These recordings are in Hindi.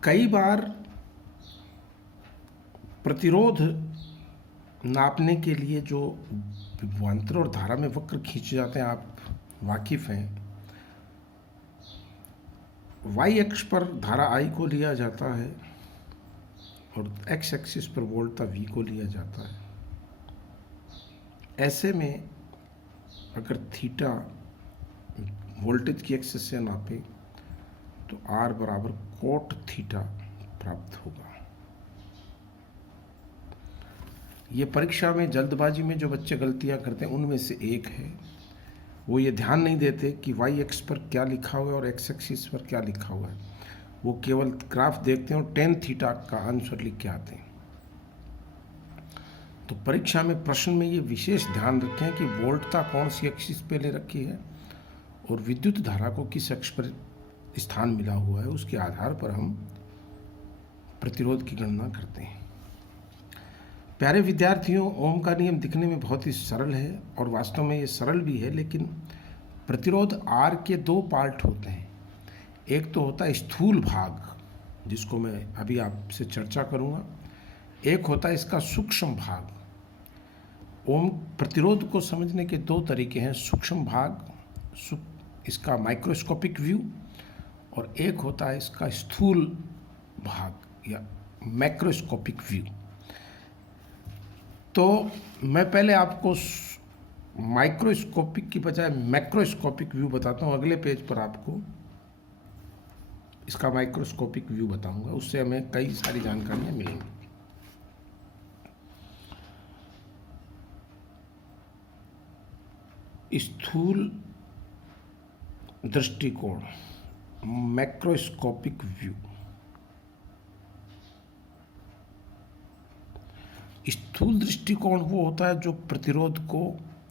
कई बार प्रतिरोध नापने के लिए जो विभवांतर और धारा में वक्र खींचे जाते हैं, आप वाकिफ हैं। वाई अक्ष पर धारा आई को लिया जाता है और एक्स एक्सिस पर वोल्टता वी को लिया जाता है। ऐसे में अगर थीटा वोल्टेज की एक्सिस से नापे तो आर बराबर कोट थीटा प्राप्त होगा। ये परीक्षा में जल्दबाजी में जो बच्चे गलतियां करते हैं उनमें से एक है। वो ये ध्यान नहीं देते कि वाई एक्स पर क्या लिखा हुआ है और एक्स एक्सिस पर क्या लिखा हुआ है। वो केवल ग्राफ देखते हैं और टेन थीटा का आंसर लिख के आते हैं। तो परीक्षा में प्रश्न में ये विशेष ध्यान रखें कि वोल्टता कौन सी एक्सिस पे ले रखी है और विद्युत धारा को किस अक्ष पर स्थान मिला हुआ है, उसके आधार पर हम प्रतिरोध की गणना करते हैं। प्यारे विद्यार्थियों, ओम का नियम दिखने में बहुत ही सरल है और वास्तव में ये सरल भी है, लेकिन प्रतिरोध आर के दो पार्ट होते हैं। एक तो होता है स्थूल भाग, जिसको मैं अभी आपसे चर्चा करूँगा। एक होता है इसका सूक्ष्म भाग। ओम प्रतिरोध को समझने के दो तरीके हैं, सूक्ष्म भाग, इसका माइक्रोस्कोपिक व्यू, और एक होता है इसका स्थूल भाग या मैक्रोस्कोपिक व्यू। तो मैं पहले आपको माइक्रोस्कोपिक की बजाय मैक्रोस्कोपिक व्यू बताता हूँ। अगले पेज पर आपको इसका माइक्रोस्कोपिक व्यू बताऊंगा, उससे हमें कई सारी जानकारियाँ मिलेंगी। स्थूल दृष्टिकोण, मैक्रोस्कोपिक व्यू। स्थूल दृष्टिकोण वो होता है जो प्रतिरोध को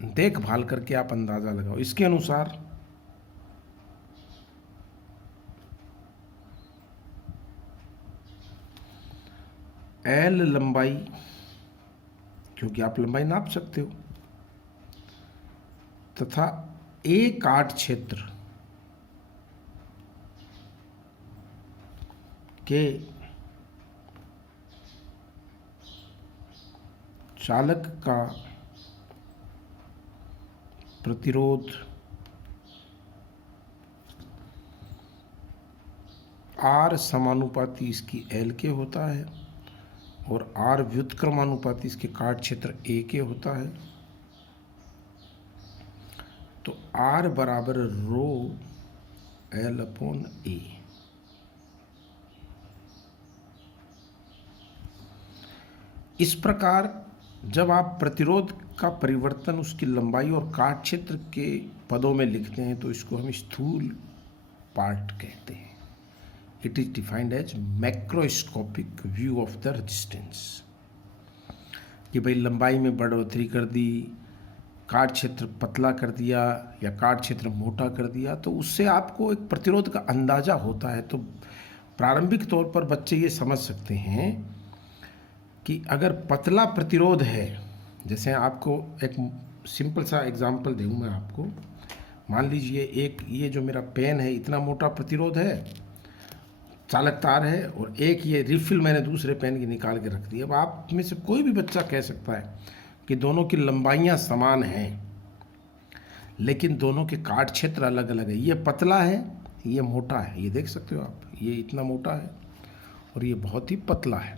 देखभाल करके आप अंदाजा लगाओ। इसके अनुसार एल लंबाई, क्योंकि आप लंबाई नाप सकते हो, तथा ए काट क्षेत्र के चालक का प्रतिरोध आर समानुपाती इसकी एल के होता है और आर व्युत्क्रमानुपाती इसके काट क्षेत्र ए के होता है। तो आर बराबर रो एल अपॉन ए। इस प्रकार जब आप प्रतिरोध का परिवर्तन उसकी लंबाई और काट क्षेत्र के पदों में लिखते हैं तो इसको हम स्थूल पार्ट कहते हैं। It is defined as macroscopic view of the resistance. कि भाई लंबाई में बढ़ोतरी कर दी, काट क्षेत्र पतला कर दिया या काट क्षेत्र मोटा कर दिया, तो उससे आपको एक प्रतिरोध का अंदाजा होता है। तो प्रारंभिक तौर पर बच्चे ये समझ सकते हैं कि अगर पतला प्रतिरोध है, जैसे आपको एक सिंपल सा एग्जांपल दूँ मैं आपको। मान लीजिए एक ये जो मेरा पेन है, इतना मोटा प्रतिरोध है, चालक तार है, और एक ये रिफिल मैंने दूसरे पेन की निकाल के रख दी। अब आप में से कोई भी बच्चा कह सकता है कि दोनों की लंबाइयाँ समान हैं, लेकिन दोनों के काट क्षेत्र अलग अलग है। ये पतला है, ये मोटा है, ये देख सकते हो आप, ये इतना मोटा है और ये बहुत ही पतला है।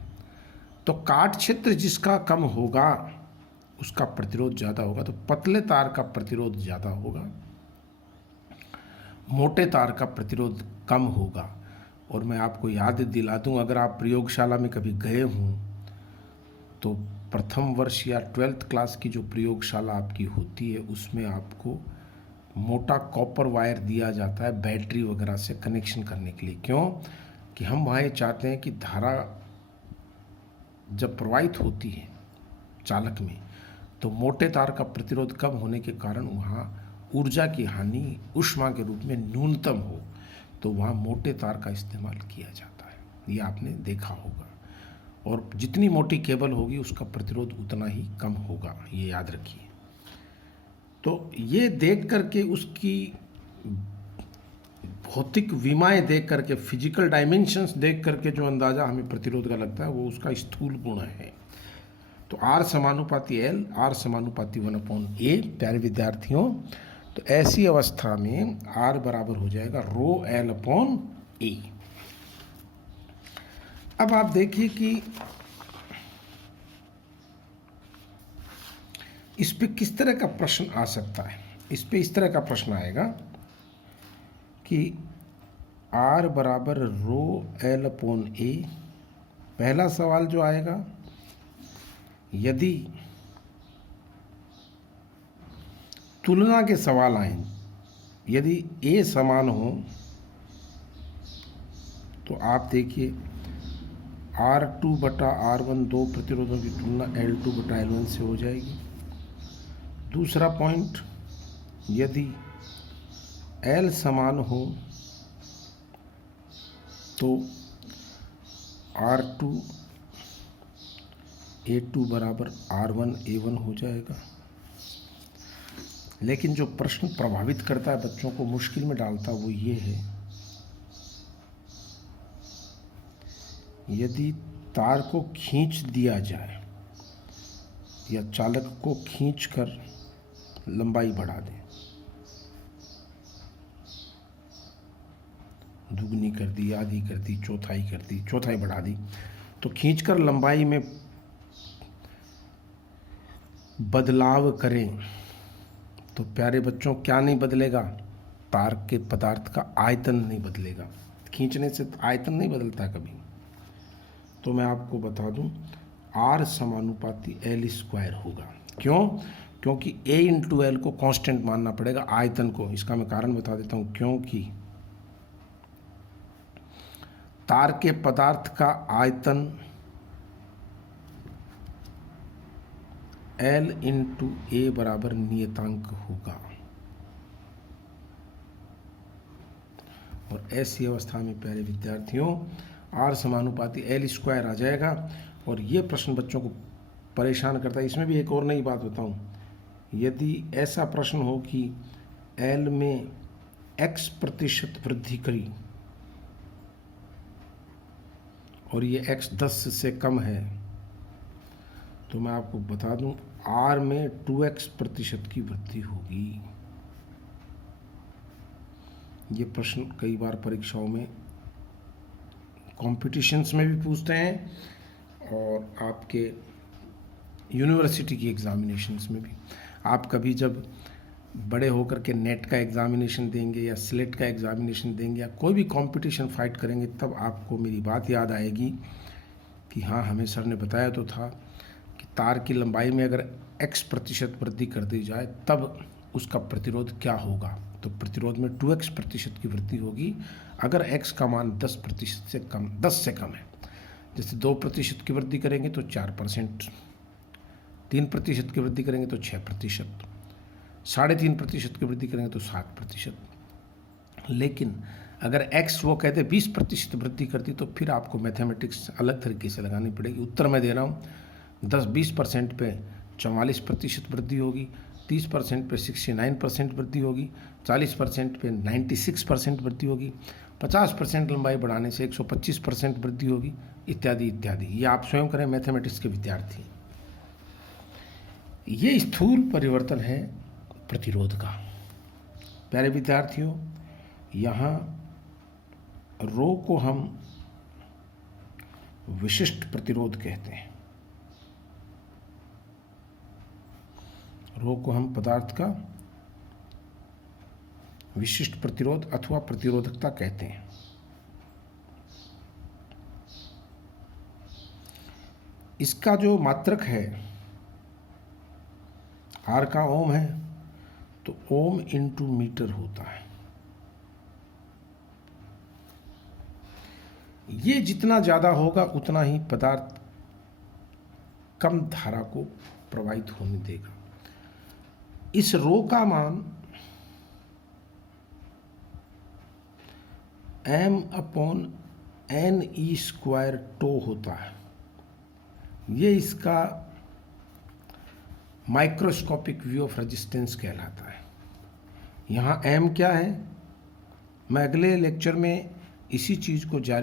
तो काट क्षेत्र जिसका कम होगा उसका प्रतिरोध ज़्यादा होगा। तो पतले तार का प्रतिरोध ज़्यादा होगा, मोटे तार का प्रतिरोध कम होगा। और मैं आपको याद दिला दूं, अगर आप प्रयोगशाला में कभी गए हों तो प्रथम वर्ष या 12th क्लास की जो प्रयोगशाला आपकी होती है उसमें आपको मोटा कॉपर वायर दिया जाता है बैटरी वगैरह से कनेक्शन करने के लिए। क्यों? कि हम वहाँ ये चाहते हैं कि धारा जब प्रवाहित होती है चालक में तो मोटे तार का प्रतिरोध कम होने के कारण वहाँ ऊर्जा की हानि ऊष्मा के रूप में न्यूनतम हो, तो वहाँ मोटे तार का इस्तेमाल किया जाता है। ये आपने देखा होगा। और जितनी मोटी केबल होगी उसका प्रतिरोध उतना ही कम होगा, ये याद रखिए। तो ये देख करके उसकी भौतिक विमाएं देख करके, फिजिकल डायमेंशंस देख करके जो अंदाज़ा हमें प्रतिरोध का लगता है वो उसका स्थूल गुण है। तो R समानुपाती L, R समानुपाती 1/A। प्यारे विद्यार्थियों, तो ऐसी अवस्था में R बराबर हो जाएगा रो L/A। अब आप देखिए कि इस पे किस तरह का प्रश्न आ सकता है। इस पे इस तरह का प्रश्न आएगा कि R बराबर रो L/A। पहला सवाल जो आएगा, यदि तुलना के सवाल आए, यदि A समान हो तो आप देखिए R2/R1 दो प्रतिरोधों की तुलना L2/L1 से हो जाएगी। दूसरा पॉइंट, यदि L समान हो तो R2A2 बराबर R1A1 हो जाएगा। लेकिन जो प्रश्न प्रभावित करता है, बच्चों को मुश्किल में डालता, वो ये है, यदि तार को खींच दिया जाए या चालक को खींचकर लंबाई बढ़ा दें, दुगनी कर दी, आधी कर दी, चौथाई कर दी, चौथाई बढ़ा दी, तो खींचकर लंबाई में बदलाव करें तो प्यारे बच्चों क्या नहीं बदलेगा? तार के पदार्थ का आयतन नहीं बदलेगा। खींचने से आयतन नहीं बदलता कभी। तो मैं आपको बता दूं, R समानुपाती L² होगा। क्यों? क्योंकि A × L को कांस्टेंट मानना पड़ेगा, आयतन को। इसका मैं कारण बता देता हूं। क्योंकि तार के पदार्थ का आयतन L × A बराबर नियतांक होगा, और ऐसी अवस्था में प्यारे विद्यार्थियों R समानुपाती L² आ जाएगा। और ये प्रश्न बच्चों को परेशान करता है। इसमें भी एक और नई बात बताऊं, यदि ऐसा प्रश्न हो कि L में X% वृद्धि करी और ये X 10 से कम है, तो मैं आपको बता दूं R में 2X% की वृद्धि होगी। ये प्रश्न कई बार परीक्षाओं में, कॉम्पिटिशन्स में भी पूछते हैं और आपके यूनिवर्सिटी की एग्ज़ामिनेशंस में भी। आप कभी जब बड़े होकर के नेट का एग्ज़ामिनेशन देंगे या स्लेट का एग्ज़ामिनेशन देंगे या कोई भी कंपटीशन फाइट करेंगे, तब आपको मेरी बात याद आएगी कि हाँ, हमें सर ने बताया तो था कि तार की लंबाई में अगर X% वृद्धि कर दी जाए तब उसका प्रतिरोध क्या होगा। तो प्रतिरोध में 2X% की वृद्धि होगी अगर X का मान 10% से कम, 10 से कम है। जैसे 2% की वृद्धि करेंगे तो 4%, 3% की वृद्धि करेंगे तो 6%, 3.5% की वृद्धि करेंगे तो 7%। लेकिन अगर X वो कहते 20% वृद्धि करती, तो फिर आपको मैथमेटिक्स अलग तरीके से लगानी पड़ेगी। उत्तर मैं दे रहा हूँ, 20% पे 44% वृद्धि होगी, 30% पे 69% वृद्धि होगी, 40% पे 96% वृद्धि होगी, 50% लंबाई बढ़ाने से 125% वृद्धि होगी, इत्यादि इत्यादि। ये आप स्वयं करें, मैथमेटिक्स के विद्यार्थी। ये स्थूल परिवर्तन है प्रतिरोध का। प्यारे विद्यार्थियों, यहाँ रो को हम विशिष्ट प्रतिरोध कहते हैं। रो को हम पदार्थ का विशिष्ट प्रतिरोध अथवा प्रतिरोधकता कहते हैं। इसका जो मात्रक है, R का ओम है, तो ओम × मीटर होता है। ये जितना ज़्यादा होगा उतना ही पदार्थ कम धारा को प्रवाहित होने देगा। इस रो का मान m/ne² होता है। ये इसका माइक्रोस्कोपिक व्यू ऑफ रेजिस्टेंस कहलाता है। यहाँ m क्या है? मैं अगले लेक्चर में इसी चीज़ को जारी